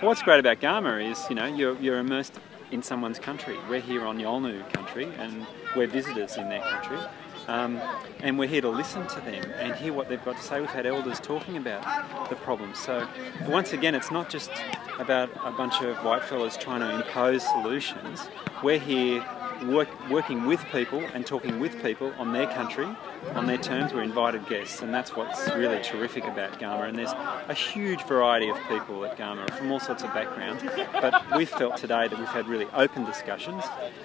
What's great about Garma is, you're immersed in someone's country. We're here on Yolngu country, and we're visitors in their country. And we're here to listen to them and hear what they've got to say. We've had elders talking about the problems. So once again, it's not just about a bunch of white fellas trying to impose solutions. We're here working with people and talking with people on their country, on their terms. We're invited guests, and that's what's really terrific about Garma. And there's a huge variety of people at Garma from all sorts of backgrounds, but we've felt today that we've had really open discussions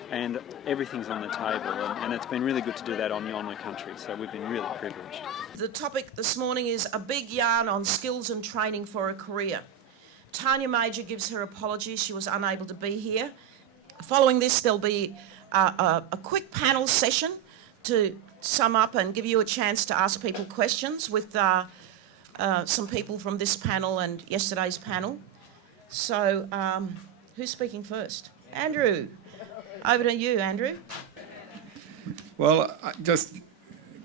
and everything's on the table, and it's been really good to do that on Yolngu country, so we've been really privileged. The topic this morning is a big yarn on skills and training for a career. Tanya Major gives her apologies, she was unable to be here. Following this, there'll be a quick panel session to sum up and give you a chance to ask people questions with some people from this panel and yesterday's panel. So who's speaking first? Andrew. Over to you, Andrew. Well, I just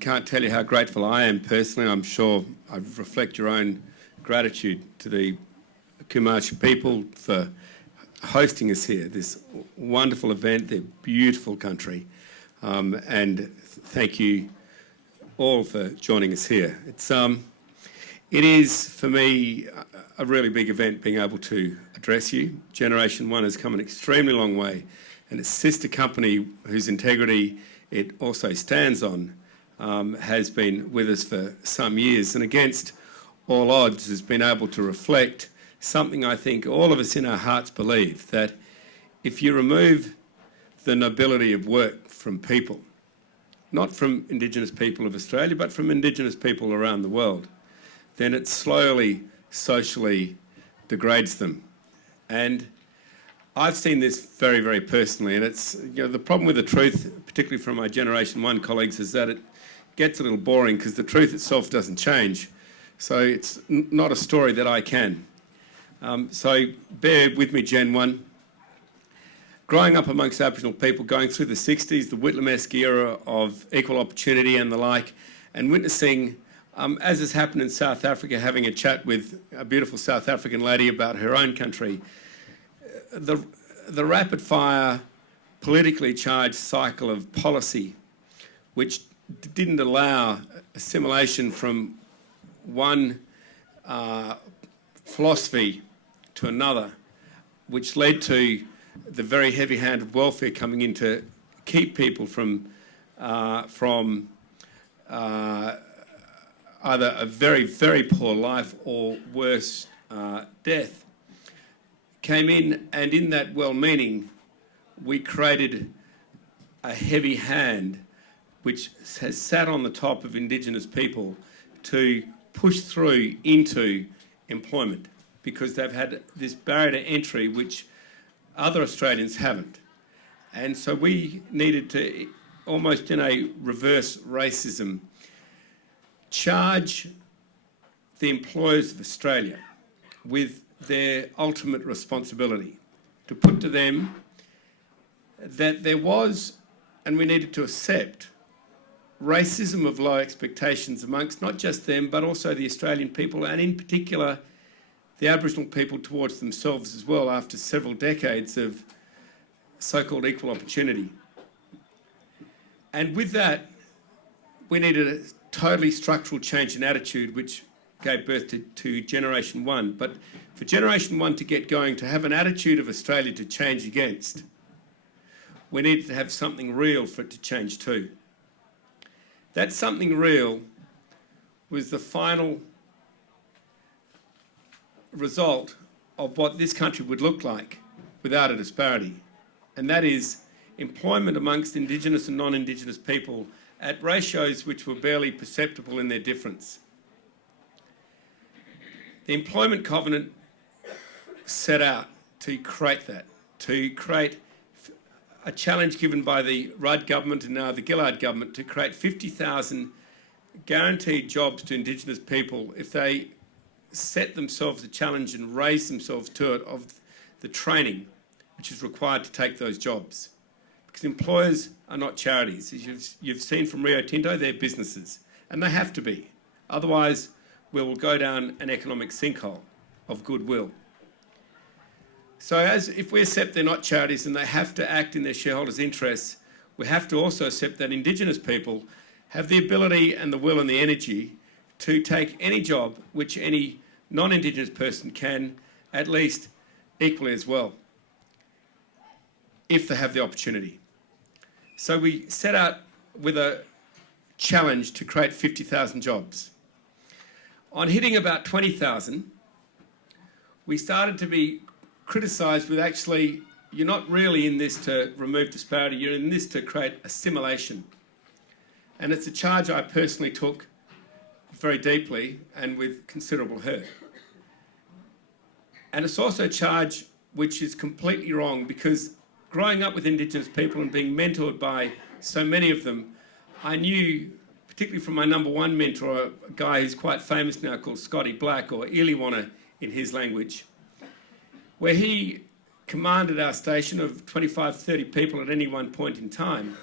can't tell you how grateful I am personally. I'm sure I reflect your own gratitude to the Chumash people for hosting us here, this wonderful event, their beautiful country, and thank you all for joining us here. It is, for me, a really big event being able to address you. GenerationOne has come an extremely long way, and its sister company, whose integrity it also stands on, has been with us for some years, and against all odds has been able to reflect something I think all of us in our hearts believe, that if you remove the nobility of work from people, not from Indigenous people of Australia, but from Indigenous people around the world, then it slowly, socially degrades them. And I've seen this very, very personally, and it's, the problem with the truth, particularly from my GenerationOne colleagues, is that it gets a little boring because the truth itself doesn't change. So it's not a story that I can. So bear with me, Gen 1. Growing up amongst Aboriginal people, going through the 60s, the Whitlam-esque era of equal opportunity and the like, and witnessing, as has happened in South Africa, having a chat with a beautiful South African lady about her own country, the rapid-fire, politically charged cycle of policy, which didn't allow assimilation from one philosophy to another, which led to the very heavy-handed welfare coming in to keep people from either a very, very poor life or worse, death, came in, and in that well-meaning, we created a heavy hand which has sat on the top of Indigenous people to push through into employment, because they've had this barrier to entry which other Australians haven't. And so we needed to, almost in a reverse racism, charge the employers of Australia with their ultimate responsibility, to put to them that there was, and we needed to accept, racism of low expectations amongst not just them, but also the Australian people, and in particular the Aboriginal people towards themselves as well, after several decades of so-called equal opportunity. And with that, we needed a totally structural change in attitude, which gave birth to GenerationOne. But for GenerationOne to get going, to have an attitude of Australia to change against, we needed to have something real for it to change too. That something real was the final result of what this country would look like without a disparity, and that is employment amongst Indigenous and non-Indigenous people at ratios which were barely perceptible in their difference. The Employment Covenant set out to create that, to create a challenge given by the Rudd government and now the Gillard government to create 50,000 guaranteed jobs to Indigenous people if they set themselves a challenge and raise themselves to it of the training which is required to take those jobs. Because employers are not charities. As you've seen from Rio Tinto, they're businesses, and they have to be. Otherwise, we will go down an economic sinkhole of goodwill. So if we accept they're not charities and they have to act in their shareholders' interests, we have to also accept that Indigenous people have the ability and the will and the energy to take any job which any non-Indigenous person can, at least equally as well, if they have the opportunity. So we set out with a challenge to create 50,000 jobs. On hitting about 20,000, we started to be criticised with actually, you're not really in this to remove disparity, you're in this to create assimilation. And it's a charge I personally took very deeply and with considerable hurt. And it's also a charge which is completely wrong, because growing up with Indigenous people and being mentored by so many of them, I knew, particularly from my number one mentor, a guy who's quite famous now called Scotty Black, or Iliwana in his language, where he commanded our station of 25, 30 people at any one point in time,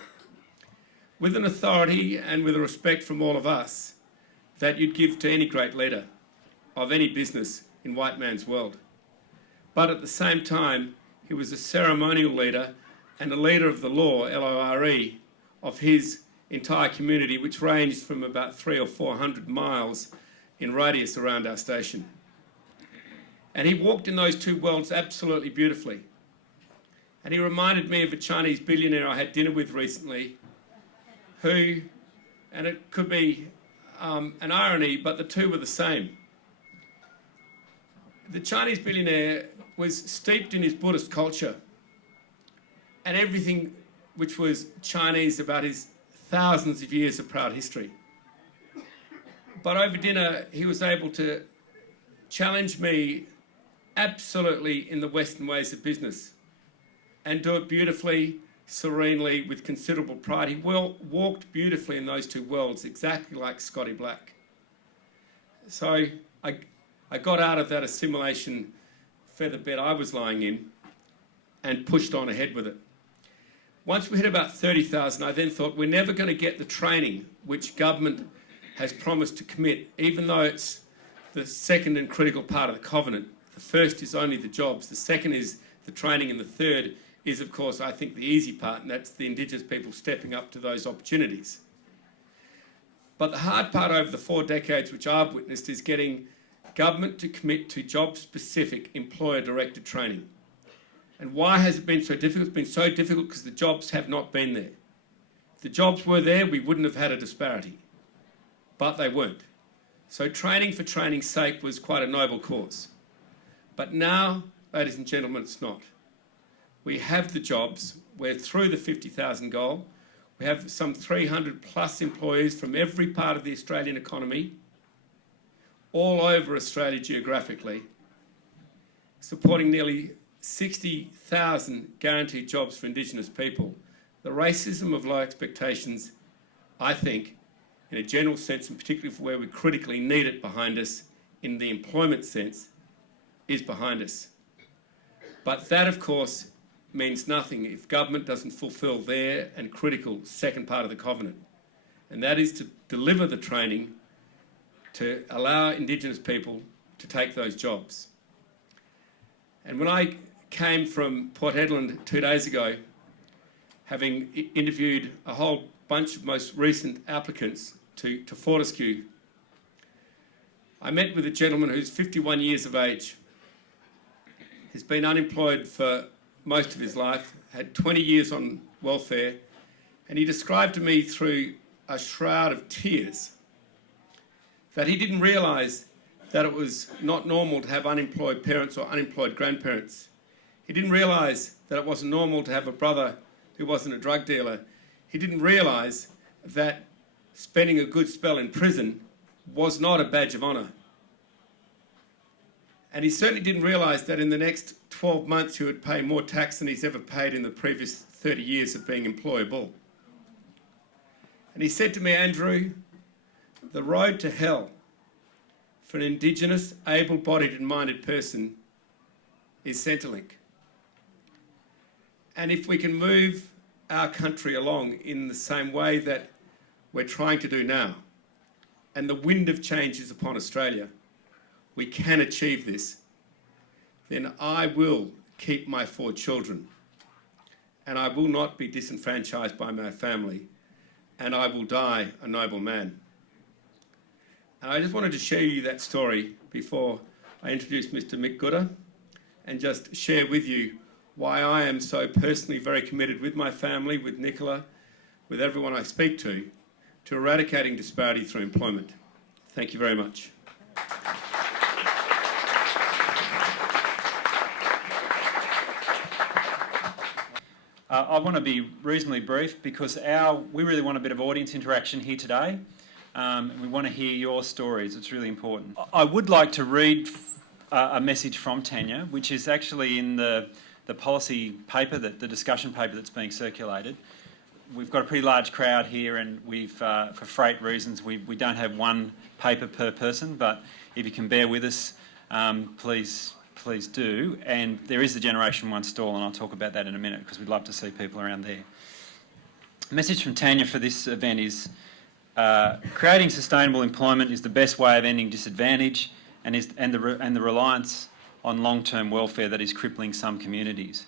with an authority and with a respect from all of us that you'd give to any great leader of any business in white man's world. But at the same time, he was a ceremonial leader and a leader of the law, L-O-R-E, of his entire community, which ranged from about 300 or 400 miles in radius around our station. And he walked in those two worlds absolutely beautifully. And he reminded me of a Chinese billionaire I had dinner with recently, who, and it could be an irony, but the two were the same. The Chinese billionaire was steeped in his Buddhist culture and everything which was Chinese about his thousands of years of proud history. But over dinner, he was able to challenge me absolutely in the Western ways of business and do it beautifully, serenely, with considerable pride. He walked beautifully in those two worlds, exactly like Scotty Black. So I got out of that assimilation feather bed I was lying in and pushed on ahead with it. Once we hit about 30,000, I then thought, we're never going to get the training which government has promised to commit, even though it's the second and critical part of the covenant. The first is only the jobs, the second is the training, and the third is, of course, I think the easy part, and that's the Indigenous people stepping up to those opportunities. But the hard part over the 4 decades which I've witnessed is getting government to commit to job-specific employer-directed training. And why has it been so difficult? It's been so difficult because the jobs have not been there. If the jobs were there, we wouldn't have had a disparity. But they weren't. So training for training's sake was quite a noble cause. But now, ladies and gentlemen, it's not. We have the jobs. We're through the 50,000 goal. We have some 300 plus employees from every part of the Australian economy, all over Australia geographically, supporting nearly 60,000 guaranteed jobs for Indigenous people. The racism of low expectations, I think, in a general sense, and particularly for where we critically need it behind us, in the employment sense, is behind us. But that, of course, means nothing if government doesn't fulfil their and critical second part of the covenant. And that is to deliver the training to allow Indigenous people to take those jobs. And when I came from Port Hedland 2 days ago, having interviewed a whole bunch of most recent applicants to Fortescue, I met with a gentleman who's 51 years of age. He's been unemployed for most of his life, had 20 years on welfare, and he described to me through a shroud of tears that he didn't realise that it was not normal to have unemployed parents or unemployed grandparents. He didn't realise that it wasn't normal to have a brother who wasn't a drug dealer. He didn't realise that spending a good spell in prison was not a badge of honour. And he certainly didn't realise that in the next 12 months he would pay more tax than he's ever paid in the previous 30 years of being employable. And he said to me, Andrew, the road to hell for an Indigenous, able-bodied and minded person is Centrelink. And if we can move our country along in the same way that we're trying to do now, and the wind of change is upon Australia, we can achieve this, then I will keep my 4 children. And I will not be disenfranchised by my family, and I will die a noble man. And I just wanted to share you that story before I introduce Mr. Mick Gooder, and just share with you why I am so personally very committed with my family, with Nicola, with everyone I speak to eradicating disparity through employment. Thank you very much. I want to be reasonably brief because we really want a bit of audience interaction here today. And we want to hear your stories. It's really important. I would like to read a message from Tanya, which is actually in the policy paper, the discussion paper that's being circulated. We've got a pretty large crowd here, and for freight reasons, we don't have one paper per person, but if you can bear with us, please do. And there is the GenerationOne stall, and I'll talk about that in a minute because we'd love to see people around there. The message from Tanya for this event is creating sustainable employment is the best way of ending disadvantage and the reliance on long-term welfare that is crippling some communities.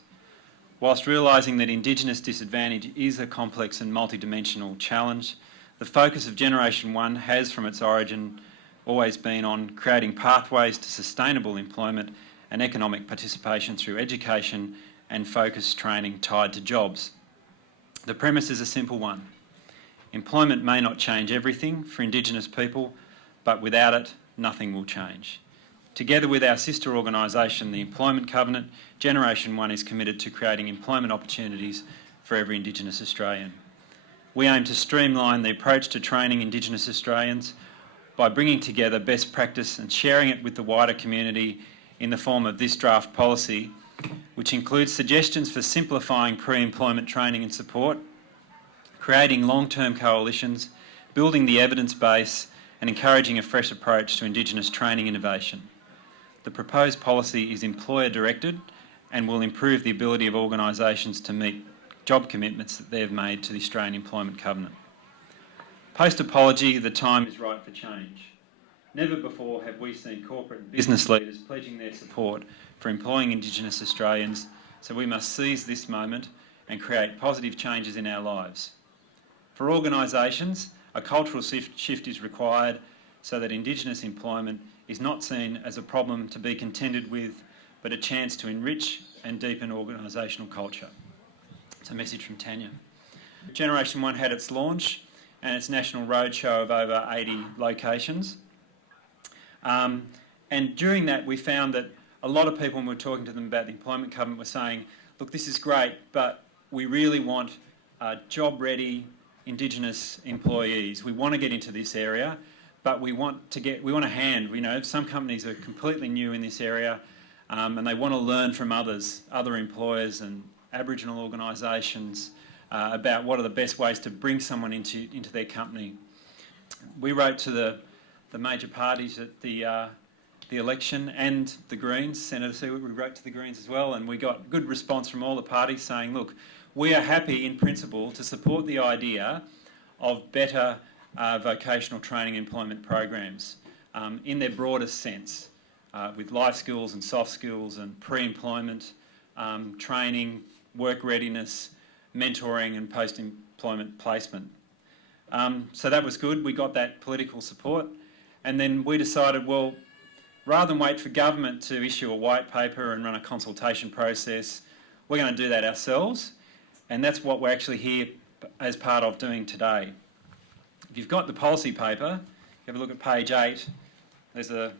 Whilst realising that Indigenous disadvantage is a complex and multidimensional challenge, the focus of GenerationOne has from its origin always been on creating pathways to sustainable employment and economic participation through education and focused training tied to jobs. The premise is a simple one. Employment may not change everything for Indigenous people, but without it, nothing will change. Together with our sister organisation, the Employment Covenant, GenerationOne is committed to creating employment opportunities for every Indigenous Australian. We aim to streamline the approach to training Indigenous Australians by bringing together best practice and sharing it with the wider community in the form of this draft policy, which includes suggestions for simplifying pre-employment training and support, creating long-term coalitions, building the evidence base and encouraging a fresh approach to Indigenous training innovation. The proposed policy is employer-directed and will improve the ability of organisations to meet job commitments that they have made to the Australian Employment Covenant. Post-apology, the time is right for change. Never before have we seen corporate and business leaders pledging their support for employing Indigenous Australians, so we must seize this moment and create positive changes in our lives. For organisations, a cultural shift is required so that Indigenous employment is not seen as a problem to be contended with, but a chance to enrich and deepen organisational culture. It's a message from Tanya. GenerationOne had its launch and its national roadshow of over 80 locations. And during that, we found that a lot of people, when we were talking to them about the Employment Covenant, were saying, look, this is great, but we really want job-ready Indigenous employees. We want to get into this area, but we want a hand. You know, some companies are completely new in this area, and they want to learn from other employers and Aboriginal organisations about what are the best ways to bring someone into their company. We wrote to the major parties at the election and the Greens, Senator Seward, we wrote to the Greens as well, and we got good response from all the parties saying, look, we are happy in principle to support the idea of better vocational training and employment programs in their broadest sense, with life skills and soft skills and pre-employment training, work readiness, mentoring and post-employment placement. So that was good. We got that political support. And then we decided, well, rather than wait for government to issue a white paper and run a consultation process, we're going to do that ourselves. And that's what we're actually here as part of doing today. If you've got the policy paper, you have a look at page 8, there's the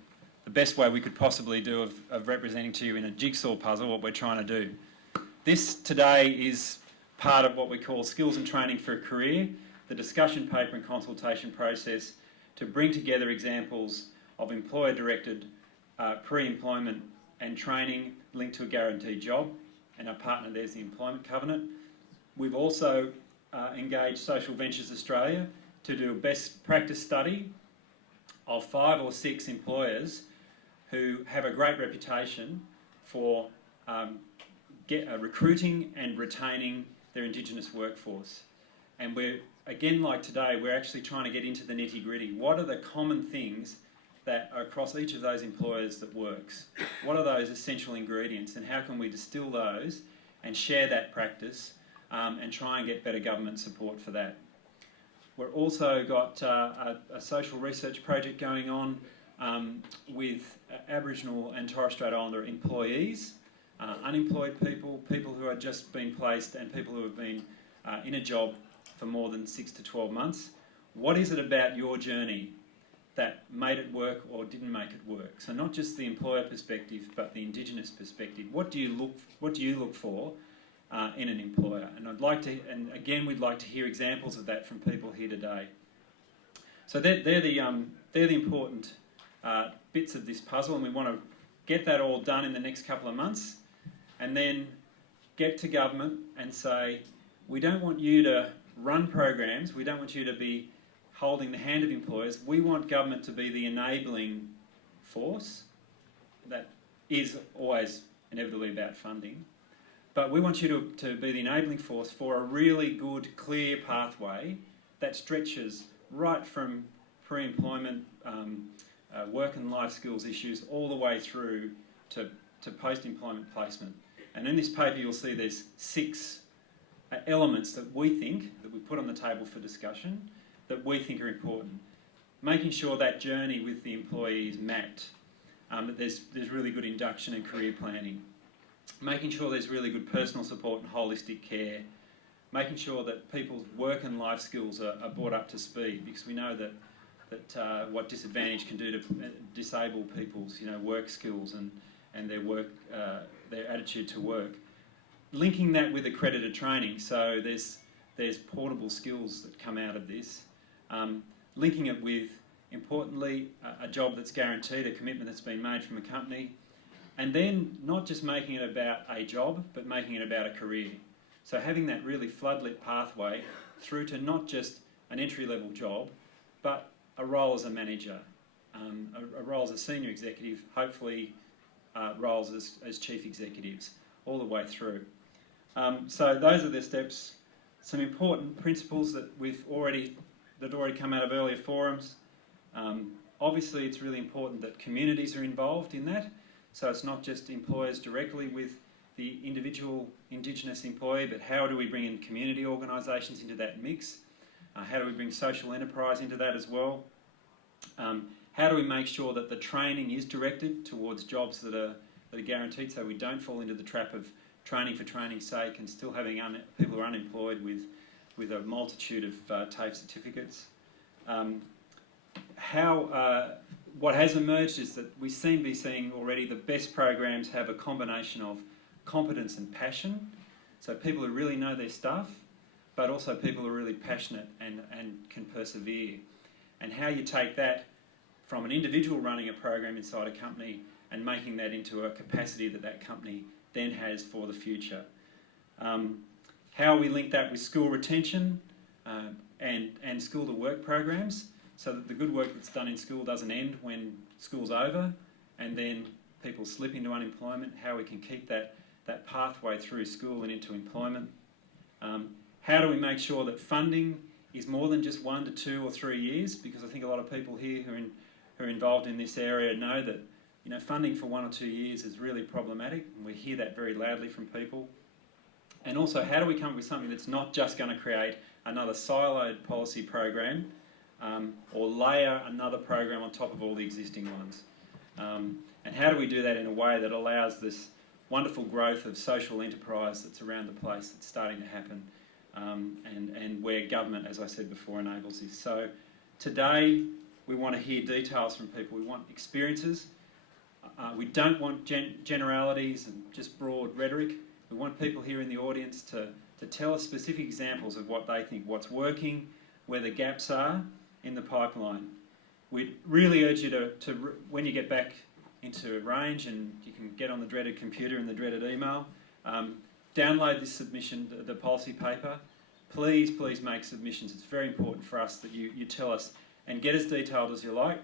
best way we could possibly do of representing to you in a jigsaw puzzle what we're trying to do. This today is part of what we call skills and training for a career, the discussion paper and consultation process to bring together examples of employer-directed pre-employment and training linked to a guaranteed job, and our partner there's the Employment Covenant. We've also engaged Social Ventures Australia to do a best practice study of 5 or 6 employers who have a great reputation for recruiting and retaining their Indigenous workforce. And we're, again like today, we're actually trying to get into the nitty-gritty. What are the common things that are across each of those employers that works? What are those essential ingredients, and how can we distill those and share that practice and try and get better government support for that? We've also got a social research project going on with Aboriginal and Torres Strait Islander employees, unemployed people, people who have just been placed, and people who have been in a job for more than 6 to 12 months. What is it about your journey that made it work or didn't make it work? So not just the employer perspective, but the Indigenous perspective. What do you look for in an employer? And again, we'd like to hear examples of that from people here today. So they're the important bits of this puzzle, and we want to get that all done in the next couple of months, and then get to government and say, we don't want you to run programs, we don't want you to be holding the hand of employers. We want government to be the enabling force. That is always inevitably about funding. But we want you to be the enabling force for a really good, clear pathway that stretches right from pre-employment, work and life skills issues, all the way through to post-employment placement. And in this paper you'll see there's 6 elements that we think, that we put on the table for discussion, that we think are important. Making sure that journey with the employee is mapped, that there's really good induction and career planning. Making sure there's really good personal support and holistic care. Making sure that people's work and life skills are brought up to speed, because we know that what disadvantage can do to disable people's work skills and their attitude to work. Linking that with accredited training, so there's portable skills that come out of this. Linking it with, importantly, a job that's guaranteed, a commitment that's been made from a company, and then not just making it about a job, but making it about a career. So having that really floodlit pathway through to not just an entry-level job, but a role as a manager, a role as a senior executive, hopefully roles as chief executives, all the way through. So those are the steps. Some important principles that already come out of earlier forums. Obviously, it's really important that communities are involved in that. So it's not just employers directly with the individual Indigenous employee, but how do we bring in community organisations into that mix? How do we bring social enterprise into that as well? How do we make sure that the training is directed towards jobs that are guaranteed, so we don't fall into the trap of training for training's sake and still having people who are unemployed with a multitude of TAFE certificates? What has emerged is that we seem to be seeing already the best programs have a combination of competence and passion. So people who really know their stuff, but also people who are really passionate and can persevere. And how you take that from an individual running a program inside a company and making that into a capacity that company then has for the future. How we link that with school retention and school to work programs, so that the good work that's done in school doesn't end when school's over and then people slip into unemployment, how we can keep that pathway through school and into employment. How do we make sure that funding is more than just 1 to 2 or 3 years? Because I think a lot of people here who are involved in this area know that funding for 1 or 2 years is really problematic, and we hear that very loudly from people. And also, how do we come up with something that's not just going to create another siloed policy program or layer another program on top of all the existing ones? And how do we do that in a way that allows this wonderful growth of social enterprise that's around the place, that's starting to happen, and where government, as I said before, enables this. So today we want to hear details from people. We want experiences. We don't want generalities and just broad rhetoric. We want people here in the audience to tell us specific examples of what they think, what's working, where the gaps are in the pipeline. We'd really urge you to when you get back into range and you can get on the dreaded computer and the dreaded email, download this submission, the policy paper. Please make submissions. It's very important for us that you tell us, and get as detailed as you like.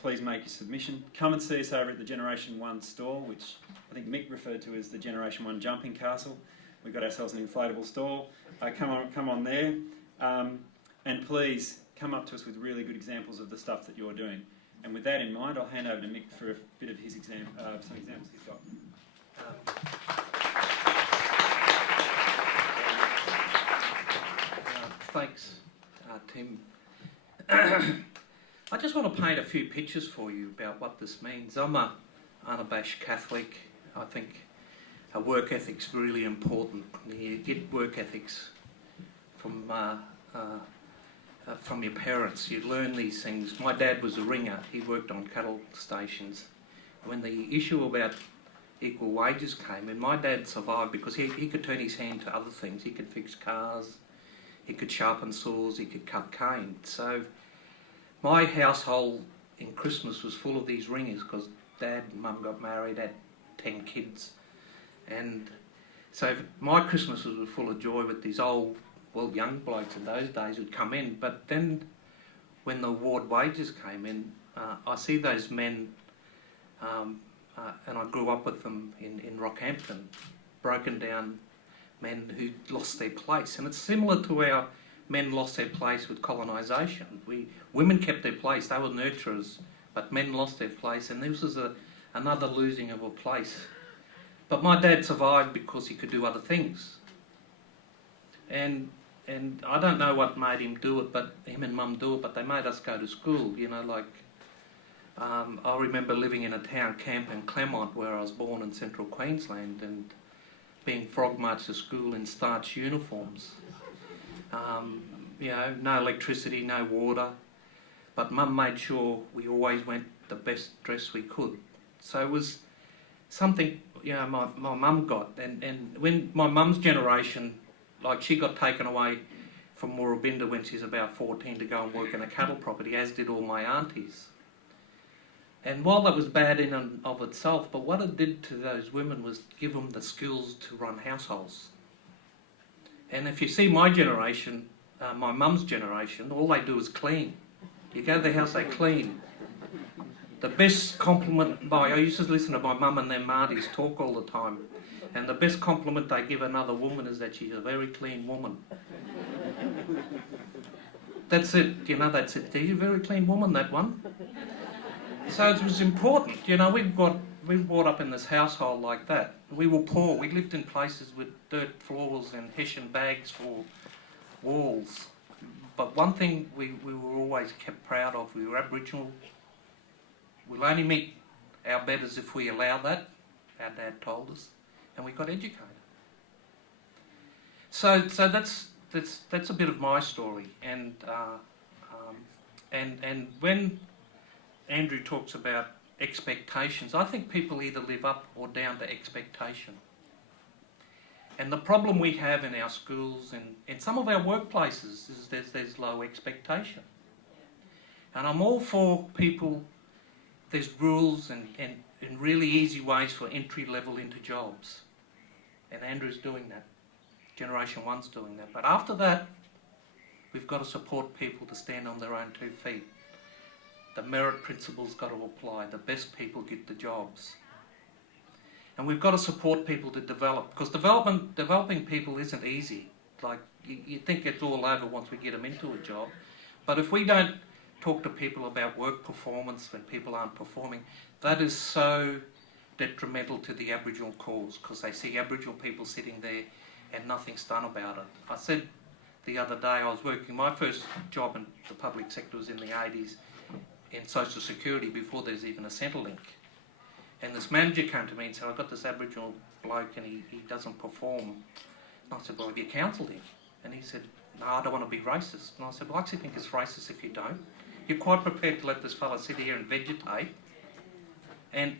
Please make your submission. Come and see us over at the GenerationOne store, which I think Mick referred to as the GenerationOne jumping castle. We've got ourselves an inflatable store. Come on there. And please come up to us with really good examples of the stuff that you're doing. And with that in mind, I'll hand over to Mick for a bit of his some examples he's got. Thanks, Tim. I just want to paint a few pictures for you about what this means. I'm an unabashed Catholic. I think a work ethic's really important. You get work ethics from your parents. You learn these things. My dad was a ringer. He worked on cattle stations. When the issue about equal wages came, and my dad survived because he could turn his hand to other things. He could fix cars, he could sharpen saws, he could cut cane. So my household in Christmas was full of these ringers because Dad and Mum got married, had 10 kids. And so my Christmases were full of joy with these old, well, young blokes in those days would come in. But then when the award wages came in, I see those men, and I grew up with them in Rockhampton, broken down men who lost their place. And it's similar to our men lost their place with colonisation. Women kept their place, they were nurturers, but men lost their place, and this was another losing of a place. But my dad survived because he could do other things. And I don't know what made him do it, but him and Mum do it, but they made us go to school, you know, like I remember living in a town camp in Claremont where I was born in central Queensland and being frog marched to school in starched uniforms. You know, no electricity, no water, but Mum made sure we always went the best dress we could. So it was something, you know, my mum got, and when my mum's generation, like she got taken away from Moorabinda when she's about 14 to go and work in a cattle property, as did all my aunties. And while that was bad in and of itself, but what it did to those women was give them the skills to run households. And if you see my generation, my mum's generation, all they do is clean. You go to the house, they clean. The best compliment I used to listen to my mum and their Māoris talk all the time, and the best compliment they give another woman is that she's a very clean woman. That's it, you know, that's it. She's a very clean woman, that one. So it was important, you know, we brought up in this household like that. We were poor, we lived in places with dirt floors and hessian bags for walls. But one thing we were always kept proud of, we were Aboriginal. We'll only meet our betters if we allow that, our dad told us, and we got educated. So that's a bit of my story, and when Andrew talks about expectations, I think people either live up or down to expectation. And the problem we have in our schools and in some of our workplaces is there's low expectation. And I'm all for people, there's rules and really easy ways for entry level into jobs. And Andrew's doing that. GenerationOne's doing that. But after that, we've got to support people to stand on their own 2 feet. The merit principle's got to apply. The best people get the jobs. And we've got to support people to develop, because developing people isn't easy. Like, you think it's all over once we get them into a job. But if we don't talk to people about work performance when people aren't performing, that is so detrimental to the Aboriginal cause, because they see Aboriginal people sitting there and nothing's done about it. I said the other day, I was working, my first job in the public sector was in the 80s in social security before there's even a Centrelink. And this manager came to me and said, I've got this Aboriginal bloke and he doesn't perform. And I said, well, have you counselled him? And he said, no, I don't want to be racist. And I said, well, I actually think it's racist if you don't. You're quite prepared to let this fella sit here and vegetate and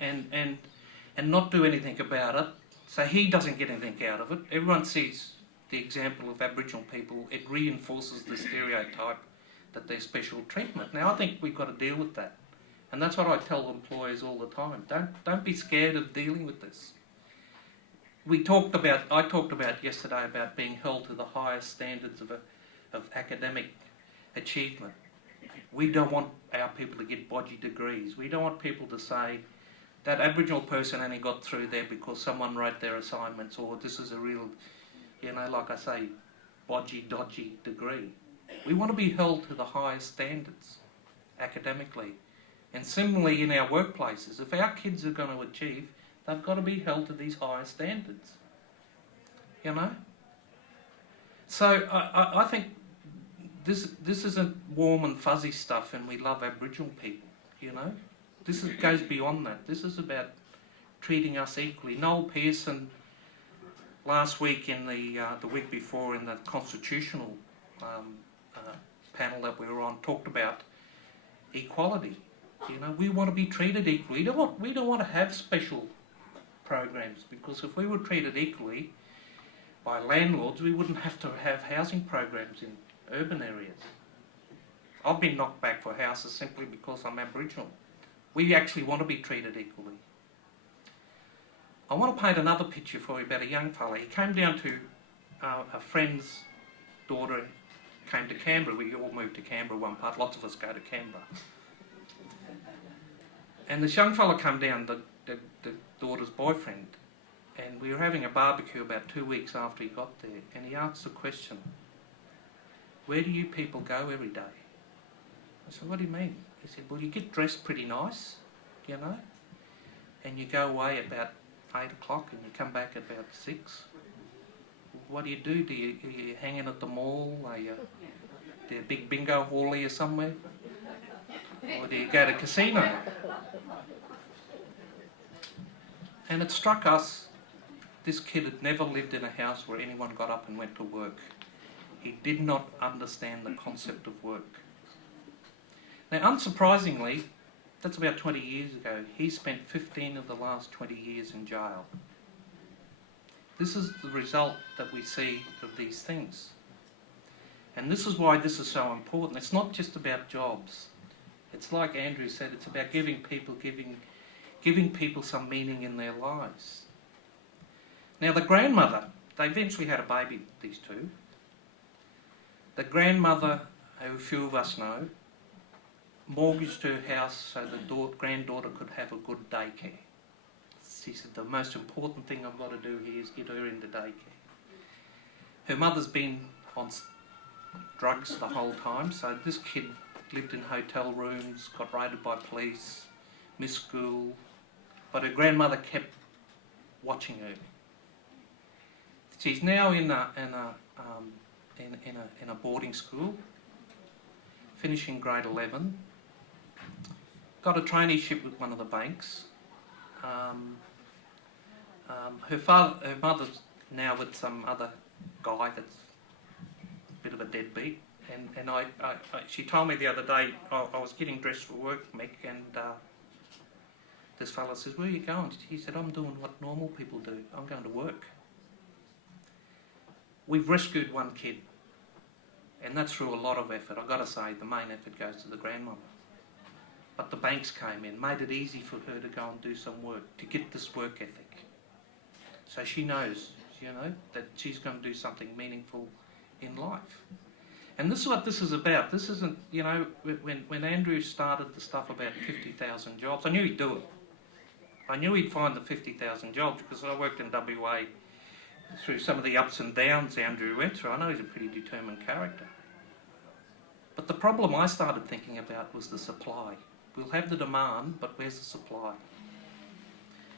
not do anything about it. So he doesn't get anything out of it. Everyone sees the example of Aboriginal people. It reinforces the stereotype that there's special treatment. Now, I think we've got to deal with that. And that's what I tell employers all the time. Don't be scared of dealing with this. I talked about yesterday about being held to the highest standards of academic achievement. We don't want our people to get bodgy degrees. We don't want people to say that Aboriginal person only got through there because someone wrote their assignments, or this is a real, you know, like I say, bodgy, dodgy degree. We want to be held to the highest standards academically And similarly in our workplaces, if our kids are going to achieve, they've got to be held to these higher standards. You know? So I think this isn't warm and fuzzy stuff and we love Aboriginal people, you know? Goes beyond that. This is about treating us equally. Noel Pearson, last week in the week before in the constitutional panel that we were on, talked about equality. You know, we want to be treated equally. We don't want to have special programs, because if we were treated equally by landlords, we wouldn't have to have housing programs in urban areas. I've been knocked back for houses simply because I'm Aboriginal. We actually want to be treated equally. I want to paint another picture for you about a young fella. He came down to a friend's daughter, came to Canberra. We all moved to Canberra one part. Lots of us go to Canberra. And this young fella came down, the daughter's boyfriend, and we were having a barbecue about 2 weeks after he got there, and he asked the question, "Where do you people go every day?" I said, "What do you mean?" He said, "Well, you get dressed pretty nice, you know, and you go away about 8 o'clock and you come back about 6. What do you do? Are you hanging at the mall? Are you a big bingo hall here somewhere? Or do you go to casino?" And it struck us, this kid had never lived in a house where anyone got up and went to work. He did not understand the concept of work. Now, unsurprisingly, that's about 20 years ago, he spent 15 of the last 20 years in jail. This is the result that we see of these things. And this is why this is so important. It's not just about jobs. It's like Andrew said, it's about giving people some meaning in their lives. Now the grandmother, they eventually had a baby, these two. The grandmother, who a few of us know, mortgaged her house so the granddaughter could have a good daycare. She said, "The most important thing I've got to do here is get her into daycare." Her mother's been on drugs the whole time, so this kid lived in hotel rooms, got raided by police, missed school, but her grandmother kept watching her. She's now in a boarding school, finishing grade 11, got a traineeship with one of the banks. Her mother's now with some other guy that's a bit of a deadbeat. And she told me the other day, I was getting dressed for work, Mick, and this fella says, "Where are you going?" He said, "I'm doing what normal people do. I'm going to work." We've rescued one kid, and that's through a lot of effort. I've got to say, the main effort goes to the grandmother. But the banks came in, made it easy for her to go and do some work, to get this work ethic. So she knows, you know, that she's going to do something meaningful in life. And this is what this is about. This isn't, you know, when Andrew started the stuff about 50,000 jobs, I knew he'd do it. I knew he'd find the 50,000 jobs because I worked in WA through some of the ups and downs Andrew went through. I know he's a pretty determined character. But the problem I started thinking about was the supply. We'll have the demand, but where's the supply?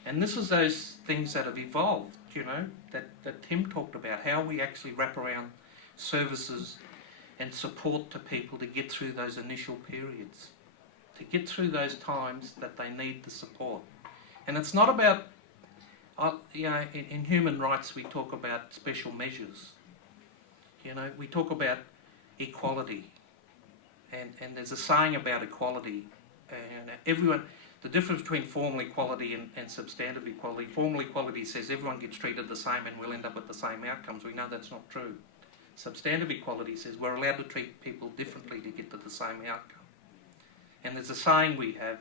And this is those things that have evolved, you know, that Tim talked about, how we actually wrap around services and support to people to get through those initial periods, to get through those times that they need the support. And it's not about, you know, in human rights we talk about special measures. You know, we talk about equality. And there's a saying about equality. And everyone, the difference between formal equality and substantive equality, formal equality says everyone gets treated the same and we'll end up with the same outcomes. We know that's not true. Substantive equality says we're allowed to treat people differently to get to the same outcome. And there's a saying we have,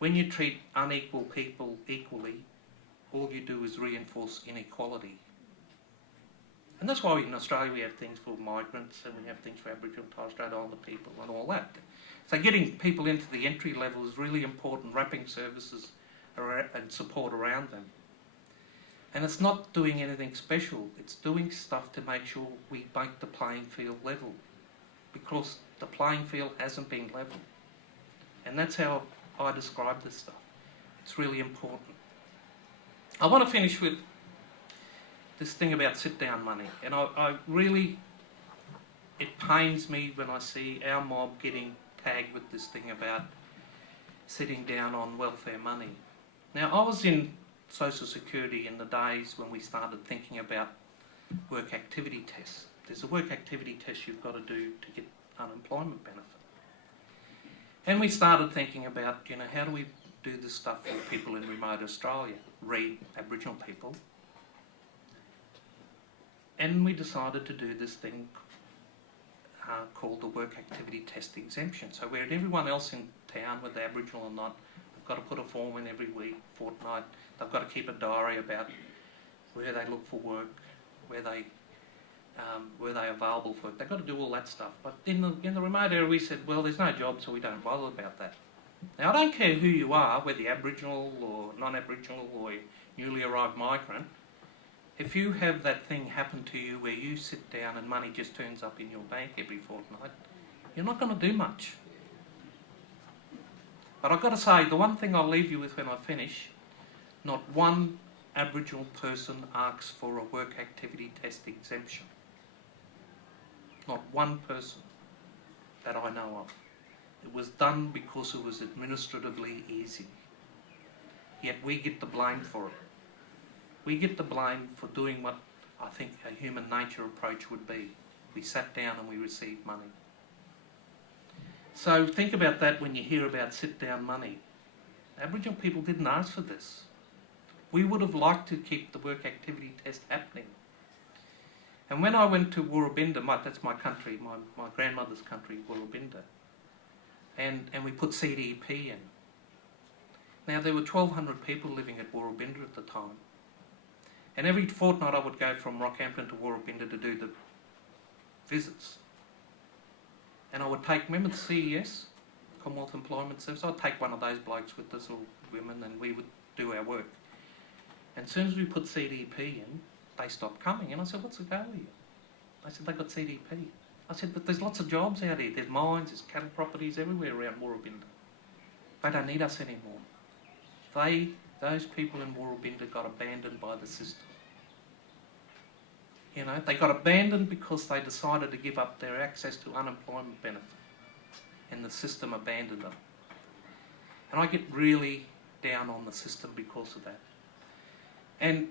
when you treat unequal people equally, all you do is reinforce inequality. And that's why in Australia we have things for migrants and we have things for Aboriginal and Torres Strait Islander people and all that. So getting people into the entry level is really important, wrapping services and support around them. And it's not doing anything special, it's doing stuff to make sure we make the playing field level, because the playing field hasn't been level. And that's how I describe this stuff. It's really important. I want to finish with this thing about sit-down money. And I really, it pains me when I see our mob getting tagged with this thing about sitting down on welfare money. Now, I was in Social Security in the days when we started thinking about work activity tests. There's a work activity test you've got to do to get unemployment benefit. And we started thinking about, you know, how do we do this stuff for people in remote Australia, Aboriginal people. And we decided to do this thing called the work activity test exemption. So where everyone else in town, whether Aboriginal or not, they've got to put a form in every week, fortnight. They've got to keep a diary about where they look for work, where they available for work. They've got to do all that stuff. But in the remote area, we said, well, there's no job, so we don't bother about that. Now, I don't care who you are, whether you're Aboriginal or non-Aboriginal or newly arrived migrant. If you have that thing happen to you where you sit down and money just turns up in your bank every fortnight, you're not going to do much. But I've got to say, the one thing I'll leave you with when I finish, not one Aboriginal person asks for a work activity test exemption. Not one person that I know of. It was done because it was administratively easy. Yet we get the blame for it. We get the blame for doing what I think a human nature approach would be. We sat down and we received money. So think about that when you hear about sit-down money. Aboriginal people didn't ask for this. We would have liked to keep the work activity test happening. And when I went to Woorabinda, that's my country, my grandmother's country, Woorabinda, and we put CDP in. Now there were 1,200 people living at Woorabinda at the time. And every fortnight I would go from Rockhampton to Woorabinda to do the visits. And I would take, remember the CES, Commonwealth Employment Service? I'd take one of those blokes with us, or women, and we would do our work. And as soon as we put CDP in, they stopped coming. And I said, what's the go with you? They said, they got CDP. I said, but there's lots of jobs out here. There's mines, there's cattle properties everywhere around Woorabinda. They don't need us anymore. Those people in Woorabinda got abandoned by the system. You know, they got abandoned because they decided to give up their access to unemployment benefit. And the system abandoned them. And I get really down on the system because of that. And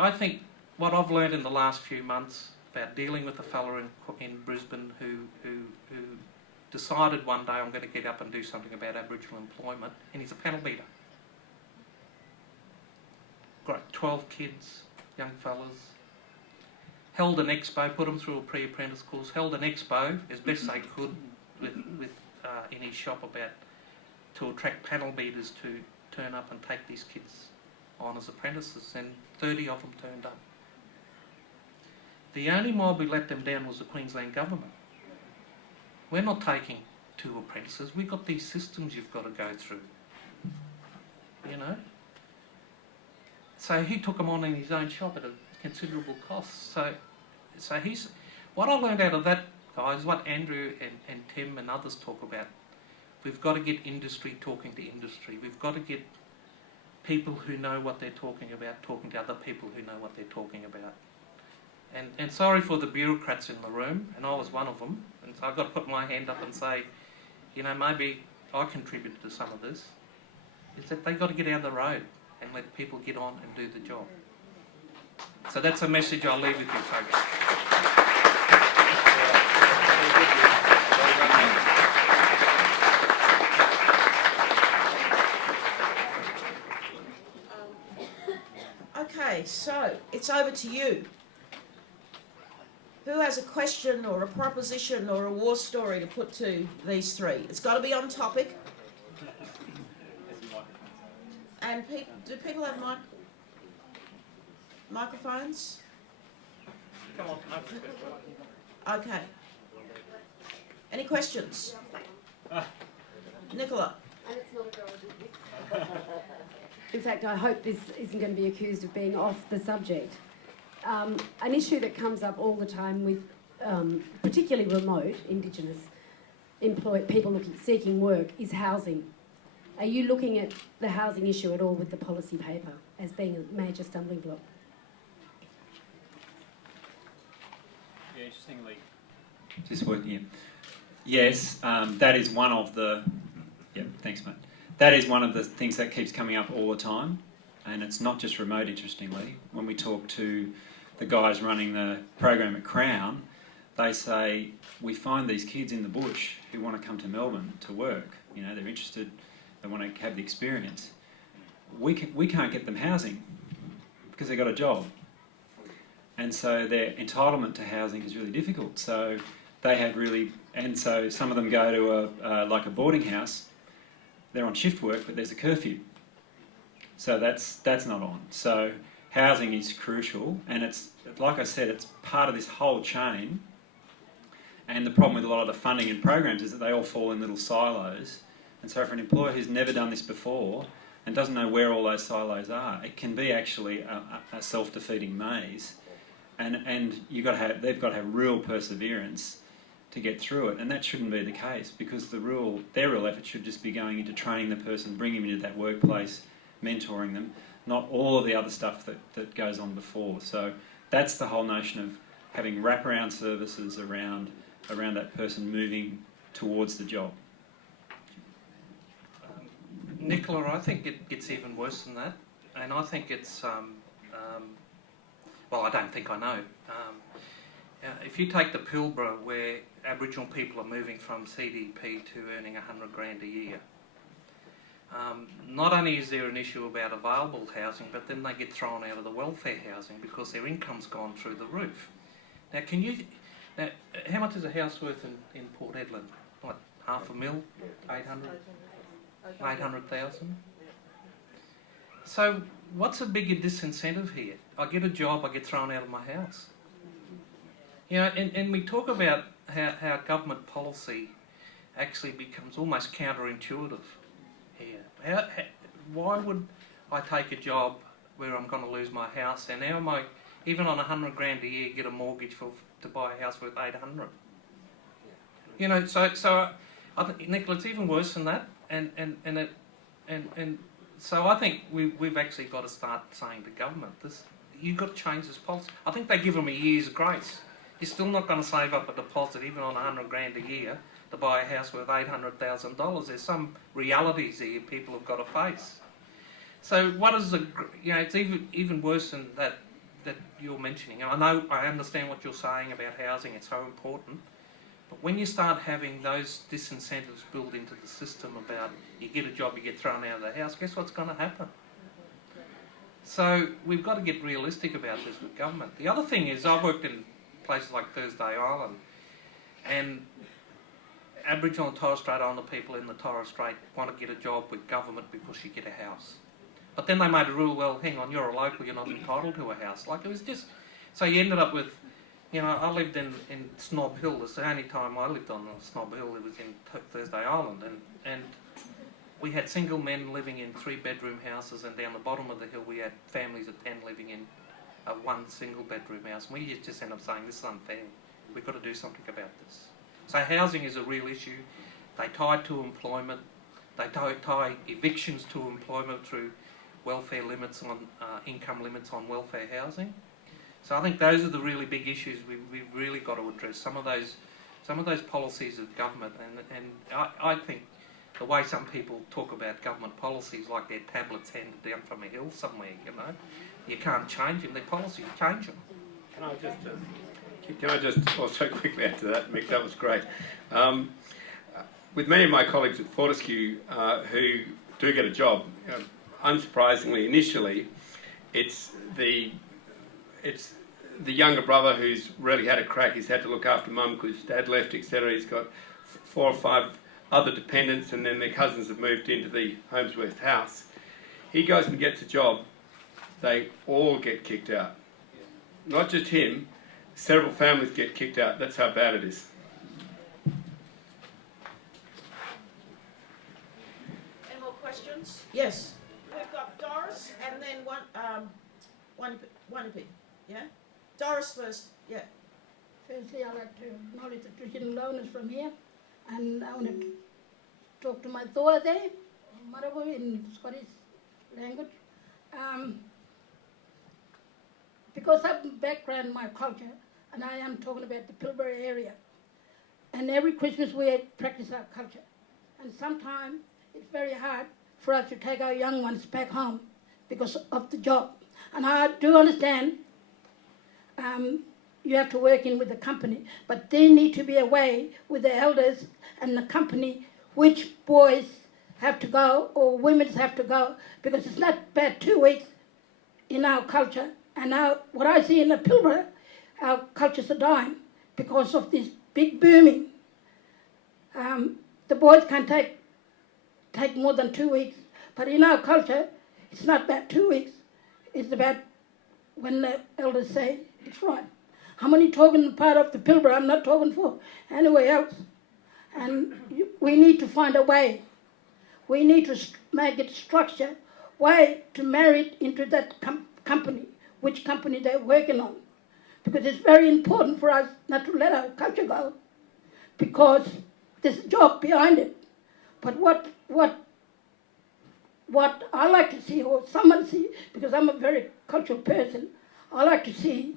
I think what I've learned in the last few months about dealing with a fella in Brisbane who decided one day, I'm going to get up and do something about Aboriginal employment, and he's a panel beater. Got 12 kids, young fellas. Held an expo, put them through a pre-apprentice course, held an expo as best they could in his shop to attract panel beaters to turn up and take these kids on as apprentices, and 30 of them turned up. The only mob who let them down was the Queensland government. We're not taking 2 apprentices, we've got these systems you've got to go through. You know? So he took them on in his own shop at a considerable cost. So he's, what I learned out of that, guys, what Andrew and Tim and others talk about, we've got to get industry talking to industry. We've got to get people who know what they're talking about talking to other people who know what they're talking about. And sorry for the bureaucrats in the room, and I was one of them, and so I've got to put my hand up and say, you know, maybe I contributed to some of this, is that they've got to get out of the road and let people get on and do the job. So that's a message I'll leave with you folks. Okay, so it's over to you. Who has a question or a proposition or a war story to put to these 3? It's got to be on topic. And do people have microphones? Come on. Okay. Any questions? Nicola? In fact, I hope this isn't going to be accused of being off the subject. An issue that comes up all the time with particularly remote Indigenous people seeking work is housing. Are you looking at the housing issue at all with the policy paper as being a major stumbling block? Yeah, interestingly, just working here. Yes, that is one of the. Yeah, thanks, mate. That is one of the things that keeps coming up all the time, and it's not just remote. Interestingly, when we talk to the guys running the program at Crown, they say we find these kids in the bush who want to come to Melbourne to work. You know, they're interested. They want to have the experience. We can't get them housing because they've got a job, and so their entitlement to housing is really difficult. So they have really, and so some of them go to like a boarding house. They're on shift work, but there's a curfew, so that's not on. So housing is crucial, and it's like I said, it's part of this whole chain. And the problem with a lot of the funding and programs is that they all fall in little silos. And so for an employer who's never done this before and doesn't know where all those silos are, it can be actually a self-defeating maze. And they've got to have real perseverance to get through it. And that shouldn't be the case, because their real effort should just be going into training the person, bringing them into that workplace, mentoring them, not all of the other stuff that goes on before. So that's the whole notion of having wraparound services around that person moving towards the job. Nicola, I think it gets even worse than that, and I think it's, well, I don't think I know. If you take the Pilbara, where Aboriginal people are moving from CDP to earning $100,000 a year, not only is there an issue about available housing, but then they get thrown out of the welfare housing because their income's gone through the roof. Now, how much is a house worth in Port Hedland? What, $500,000? 800,000? So what's a bigger disincentive here? I get a job, I get thrown out of my house. You know, and we talk about how government policy actually becomes almost counterintuitive here. Why would I take a job where I'm going to lose my house, and now am I, even on $100,000 a year, get a mortgage to buy a house worth 800? You know, so I think, Nicola, it's even worse than that, and so I think we've actually got to start saying to government, you've got to change this policy. I think they give them a year's grace. You're still not going to save up a deposit, even on $100,000 a year, to buy a house worth $800,000. There's some realities here people have got to face. So what is it's even worse than that you're mentioning. And I understand what you're saying about housing, it's so important. But when you start having those disincentives built into the system about you get a job, you get thrown out of the house, guess what's going to happen? So we've got to get realistic about this with government. The other thing is, I've worked in places like Thursday Island, and Aboriginal and Torres Strait Islander people in the Torres Strait want to get a job with government because you get a house. But then they made a rule, well, hang on, you're a local, you're not entitled to a house. Like, it was just... So you ended up with... You know, I lived in Snob Hill. It's the only time I lived on Snob Hill. It was in Thursday Island. And we had single men living in 3-bedroom houses, and down the bottom of the hill we had families of 10 living in one single-bedroom house. And we just ended up saying, this is unfair. We've got to do something about this. So housing is a real issue. They tie it to employment. They tie evictions to employment through welfare limits on income limits on welfare housing. So I think those are the really big issues we've really got to address. Some of those policies of government, and I think the way some people talk about government policies like they're tablets handed down from a hill somewhere, you know, you can't change them. Their policies change them. Can I just also quickly add to that, Mick? That was great. With many of my colleagues at Fortescue who do get a job, unsurprisingly, initially, it's the younger brother who's really had a crack. He's had to look after mum because dad left, etc. He's got 4 or 5 other dependents, and then their cousins have moved into the Holmesworth house. He goes and gets a job. They all get kicked out. Not just him. Several families get kicked out. That's how bad it is. Any more questions? Yes. We've got Doris and then one bit. Yeah? Doris first. Yeah. Firstly, I'd like to acknowledge the traditional owners from here, and I want to talk to my Thora there. Marabu in Scottish language. Because of background, my culture, and I am talking about the Pilbara area. And every Christmas we practice our culture. And sometimes it's very hard for us to take our young ones back home because of the job. And I do understand you have to work in with the company, but there need to be a way with the elders and the company which boys have to go or women have to go, because it's not about 2 weeks in our culture. And now what I see in the Pilbara, our cultures are dying because of this big booming. The boys can't take more than 2 weeks, but in our culture, it's not about 2 weeks. It's about when the elders say it's right. I'm only talking part of the Pilbara, I'm not talking for anywhere else. And we need to find a way. We need to make it structure, way to marry it into that company, which company they're working on. Because it's very important for us not to let our culture go, because there's a job behind it. But what I like to see, or someone see, because I'm a very cultural person, I like to see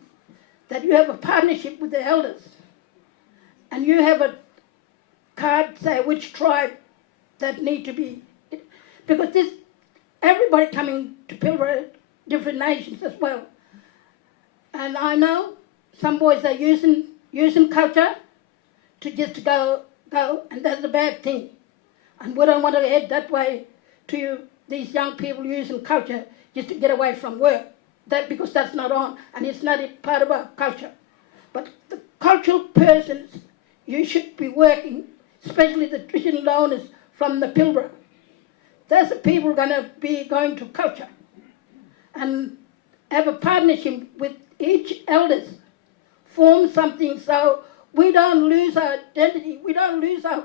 that you have a partnership with the elders, and you have a card, say which tribe that need to be, because this everybody coming to Pilbara, different nations as well. And I know some boys are using culture to just go, and that's a bad thing. And we don't want to head that way to these young people using culture just to get away from work. Because that's not on, and it's not a part of our culture. But the cultural persons, you should be working, especially the traditional owners from the Pilbara. That's the people going to be going to culture. And have a partnership with each elders. Form something so we don't lose our identity, we don't lose our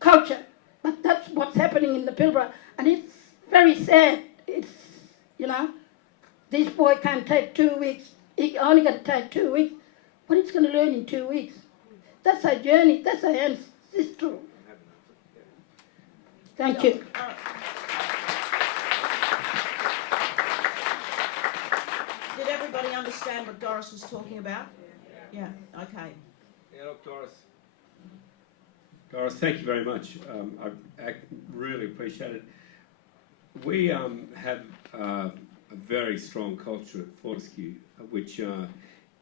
culture. But that's what's happening in the Pilbara. And it's very sad. It's, this boy can't take 2 weeks. He only got to take 2 weeks. What he's going to learn in 2 weeks? That's our journey. That's our ancestry. Thank you. Did everybody understand what Doris was talking about? Yeah, okay. Yeah, look, Doris, thank you very much. I really appreciate it. We have a very strong culture at Fortescue, which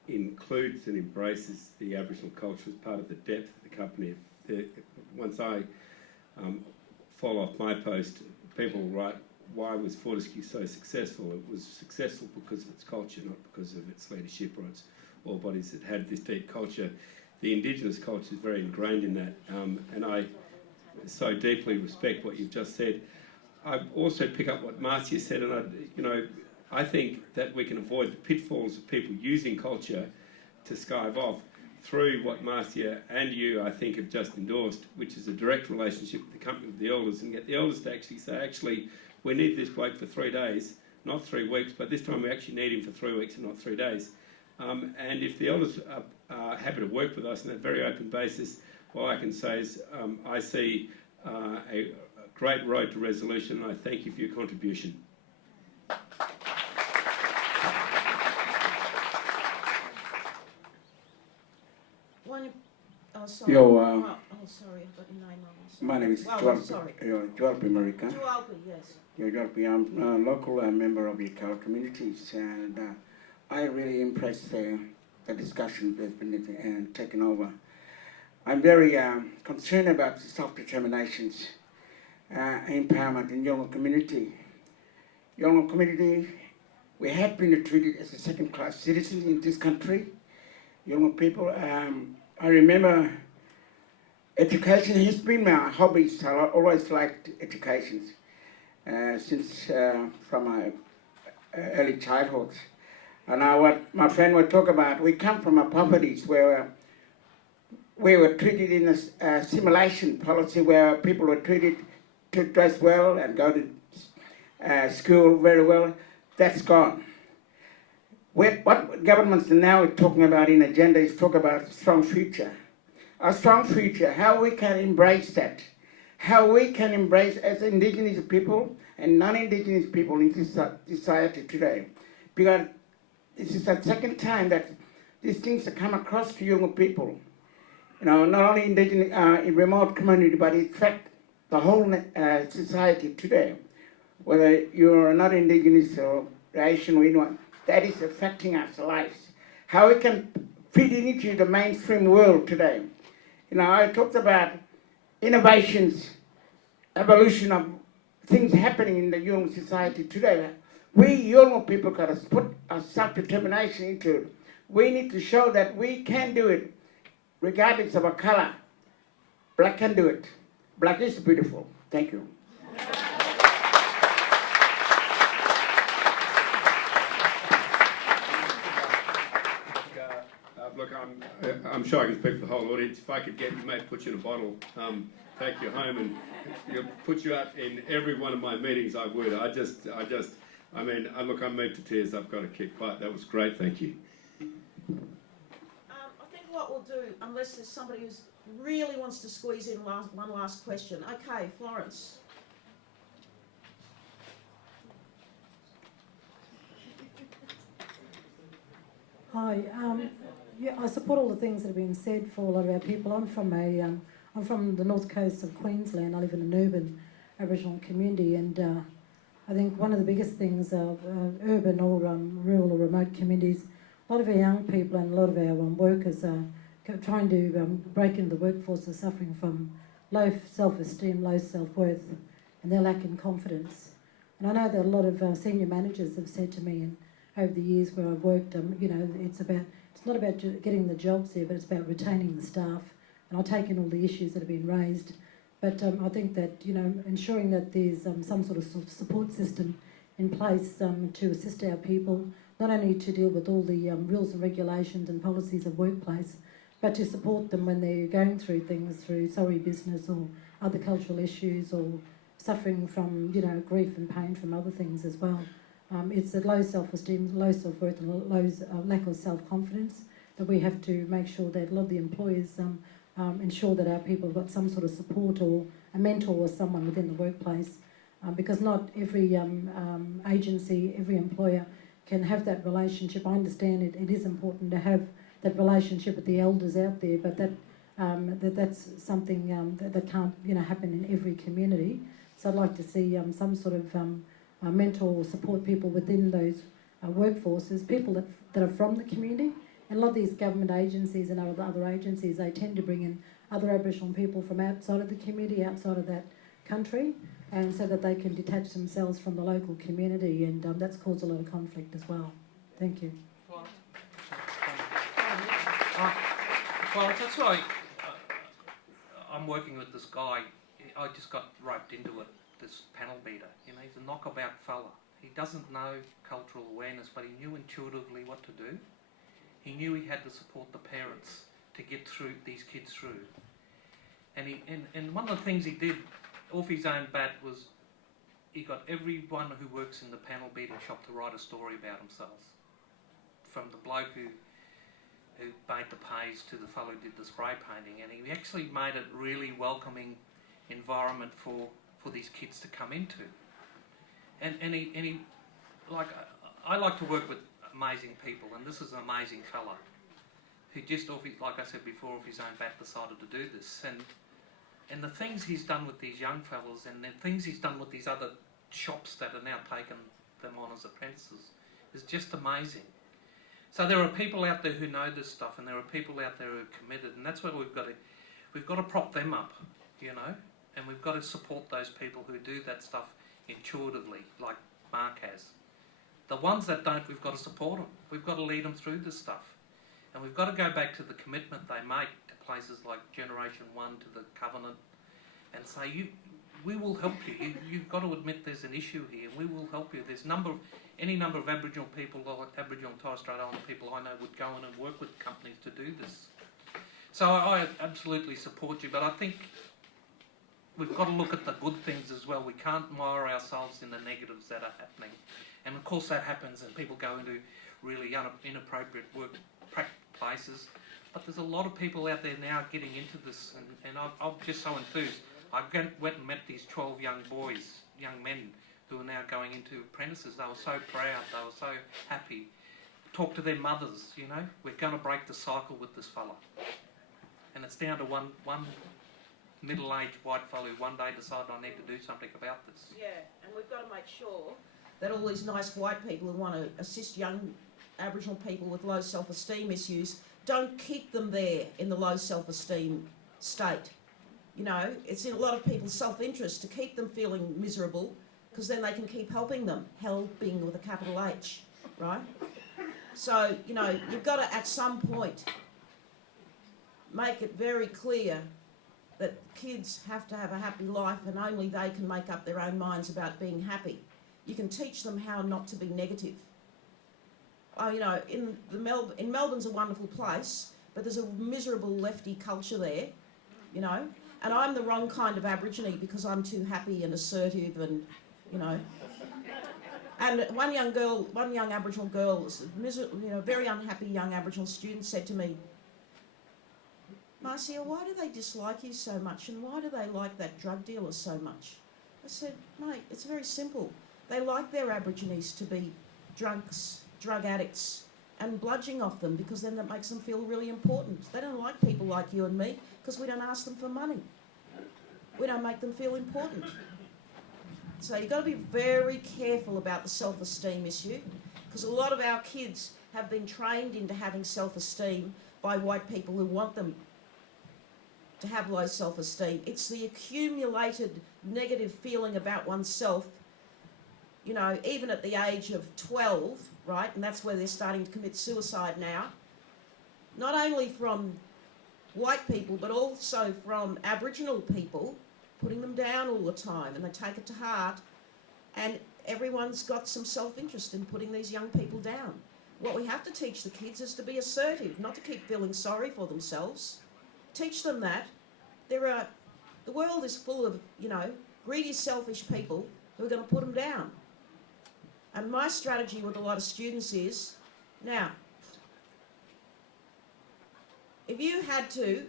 includes and embraces the Aboriginal culture as part of the depth of the company. Once I fall off my post, people write, why was Fortescue so successful? It was successful because of its culture, not because of its leadership or its all bodies that had this deep culture. The Indigenous culture is very ingrained in that, and I so deeply respect what you've just said. I also pick up what Marcia said, and I think that we can avoid the pitfalls of people using culture to skive off through what Marcia and you, I think, have just endorsed, which is a direct relationship with the company, with the elders, and get the elders to actually say, we need this bloke for 3 days, not 3 weeks, but this time we actually need him for 3 weeks and not 3 days. And if the elders are happy to work with us on a very open basis, all I can say is I see a great road to resolution, and I thank you for your contribution. Sorry. Sorry, I've got your name wrong. My name is Jualpi Marika. Jualpi, yes. Jualpi, I'm a local member of the Kala communities, and I really impressed the discussion that's been taken over. I'm very concerned about the self-determinations, empowerment in Yolngu community. Yolngu community, we have been treated as a second-class citizen in this country. Yolngu people, I remember education has been my hobby, so I always liked education since from my early childhood. And what my friend would talk about, we come from a poverty where we were treated in a assimilation policy where people were treated to dress well and go to school very well. That's gone. What governments are now talking about in agenda is talk about a strong future. A strong future, how we can embrace that, how we can embrace as Indigenous people and non-Indigenous people in this society today. Because this is the second time that these things have come across to young people. You know, not only Indigenous in remote community, but it affects the whole society today. Whether you're not Indigenous or GenerationOne, that is affecting our lives. How we can fit into the mainstream world today. You know, I talked about innovations, evolution of things happening in the young society today. We young people got to put our self-determination into it. We need to show that we can do it regardless of our color. Black can do it. Black is beautiful. Thank you. Look, I'm sure I can speak for the whole audience. If I could get you, mate, put you in a bottle, take you home, and put you out in every one of my meetings, I would. I mean, look, I'm moved to tears. I've got to keep quiet. That was great. Thank you. I think what we'll do, unless there's somebody who really wants to squeeze in one last question. Okay, Florence. Hi. Yeah, I support all the things that have been said for a lot of our people. I'm from the north coast of Queensland. I live in an urban Aboriginal community, and I think one of the biggest things of urban or rural or remote communities, a lot of our young people and a lot of our workers are trying to break into the workforce are suffering from low self-esteem, low self-worth, and they're lacking confidence. And I know that a lot of senior managers have said to me, and over the years where I've worked, you know, it's not about getting the jobs there, but it's about retaining the staff. And I'll take in all the issues that have been raised. But I think that, you know, ensuring that there's some sort of support system in place to assist our people, not only to deal with all the rules and regulations and policies of workplace, but to support them when they're going through things, through sorry business or other cultural issues, or suffering from, you know, grief and pain from other things as well. It's a low self-esteem, low self-worth, and low lack of self-confidence that we have to make sure that a lot of the employers ensure that our people have got some sort of support or a mentor or someone within the workplace, because not every agency, every employer can have that relationship. I understand it is important to have that relationship with the elders out there, but that's something that can't, you know, happen in every community. So I'd like to see some sort of mentor or support people within those workforces, people that are from the community. And a lot of these government agencies and other agencies, they tend to bring in other Aboriginal people from outside of the community, outside of that country, and so that they can detach themselves from the local community, and that's caused a lot of conflict as well. Thank you. Well, that's why I'm working with this guy. I just got roped into it, this panel beater. You know, he's a knockabout fella. He doesn't know cultural awareness, but he knew intuitively what to do. He knew he had to support the parents to get through these kids through. And one of the things he did off his own bat was he got everyone who works in the panel beating shop to write a story about themselves. From the bloke who made the pays to the fellow who did the spray painting, and he actually made it really welcoming environment for these kids to come into. And he like, I like to work with amazing people, and this is an amazing fella who just like I said before, off his own bat decided to do this. And the things he's done with these young fellas, and the things he's done with these other shops that are now taking them on as apprentices, is just amazing. So there are people out there who know this stuff, and there are people out there who are committed, and that's where we've got to prop them up, you know, and we've got to support those people who do that stuff intuitively, like Mark has. The ones that don't, we've got to support them. We've got to lead them through this stuff, and we've got to go back to the commitment they make to places like GenerationOne, to the Covenant, and say, we will help you. You've got to admit there's an issue here. We will help you. There's any number of Aboriginal people, Aboriginal and Torres Strait Islander people I know would go in and work with companies to do this. So I absolutely support you, but I think we've got to look at the good things as well. We can't mire ourselves in the negatives that are happening. And of course that happens, and people go into really inappropriate work places. But there's a lot of people out there now getting into this, and I'm just so enthused. I went and met these 12 young boys, young men, who are now going into apprentices. They were so proud, they were so happy. Talk to their mothers, you know, we're going to break the cycle with this fella. And it's down to one middle-aged white fellow who one day decided I need to do something about this. Yeah, and we've got to make sure that all these nice white people who want to assist young Aboriginal people with low self-esteem issues don't keep them there in the low self-esteem state. You know, it's in a lot of people's self-interest to keep them feeling miserable, because then they can keep helping them, helping with a capital H, right? So, you know, you've got to, at some point, make it very clear that kids have to have a happy life and only they can make up their own minds about being happy. You can teach them how not to be negative. You know, in Melbourne's a wonderful place, but there's a miserable lefty culture there, you know, and I'm the wrong kind of Aborigine because I'm too happy and assertive and, you know. And one young Aboriginal girl, very unhappy young Aboriginal student said to me, Marcia, why do they dislike you so much and why do they like that drug dealer so much? I said, mate, it's very simple. They like their Aborigines to be drunks, drug addicts, and bludgeoning off them because then that makes them feel really important. They don't like people like you and me because we don't ask them for money. We don't make them feel important. So you've got to be very careful about the self-esteem issue, because a lot of our kids have been trained into having self-esteem by white people who want them to have low self-esteem. It's the accumulated negative feeling about oneself, you know, even at the age of 12, right, and that's where they're starting to commit suicide now, not only from white people but also from Aboriginal people, putting them down all the time, and they take it to heart, and everyone's got some self-interest in putting these young people down. What we have to teach the kids is to be assertive, not to keep feeling sorry for themselves. Teach them that the world is full of, you know, greedy, selfish people who are going to put them down. And my strategy with a lot of students is, now, if you had to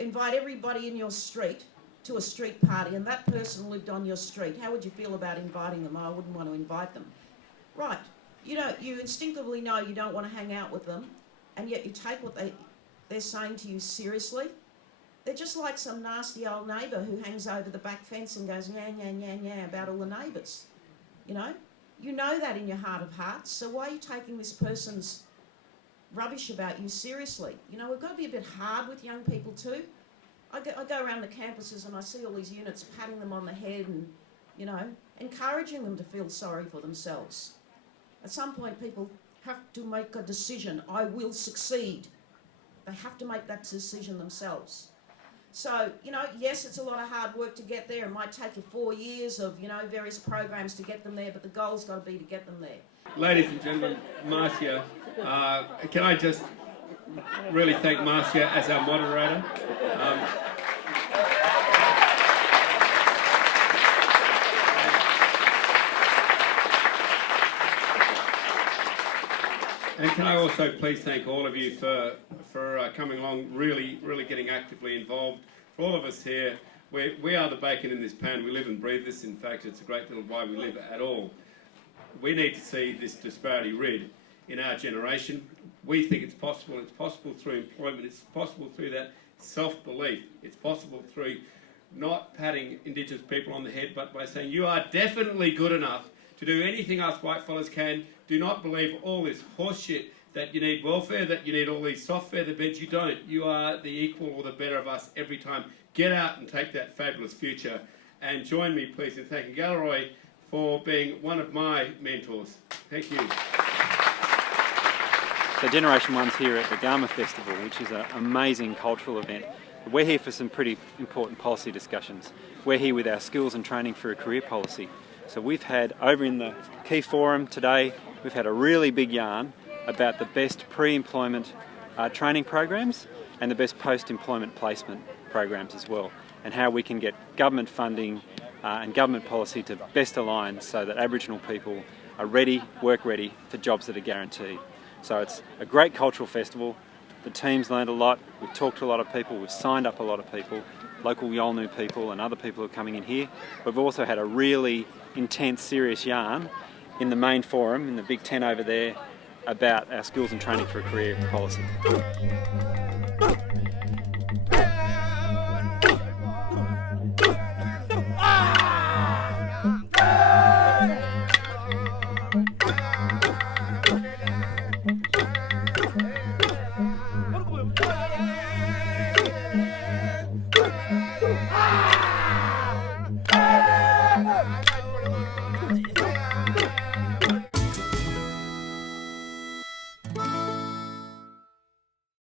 invite everybody in your street to a street party and that person lived on your street, how would you feel about inviting them? I wouldn't want to invite them. Right. You instinctively know you don't want to hang out with them, and yet you take what they're saying to you seriously. They're just like some nasty old neighbour who hangs over the back fence and goes nya, nya, nya, nya about all the neighbours. You know that in your heart of hearts, so why are you taking this person's rubbish about you seriously? You know, we've got to be a bit hard with young people too. I go around the campuses and I see all these units patting them on the head and, you know, encouraging them to feel sorry for themselves. At some point, people have to make a decision. I will succeed. They have to make that decision themselves. So, you know, yes, it's a lot of hard work to get there. It might take you 4 years of, you know, various programs to get them there, but the goal's got to be to get them there. Ladies and gentlemen, Marcia, can I just really thank Marcia as our moderator. And can I also please thank all of you for coming along, really getting actively involved. For all of us here, we are the bacon in this pan. We live and breathe this. In fact, it's a great deal of why we live at all. We need to see this disparity rid in our generation. We think it's possible. It's possible through employment. It's possible through that self-belief. It's possible through not patting Indigenous people on the head, but by saying, you are definitely good enough to do anything us white fellas can. Do not believe all this horse shit that you need welfare, that you need all these software, the beds. You don't. You are the equal or the better of us every time. Get out and take that fabulous future. And join me, please, in thanking Galleroy for being one of my mentors. Thank you. So GenerationOne's here at the Garma Festival, which is an amazing cultural event. We're here for some pretty important policy discussions. We're here with our skills and training for a career policy. So we've had, over in the key forum today, we've had a really big yarn about the best pre-employment training programs and the best post-employment placement programs as well, and how we can get government funding and government policy to best align so that Aboriginal people are ready, work ready for jobs that are guaranteed. So it's a great cultural festival. The team's learned a lot. We've talked to a lot of people. We've signed up a lot of people, local Yolngu people and other people who are coming in here. We've also had a really intense, serious yarn in the main forum, in the big tent over there, about our skills and training for a career policy.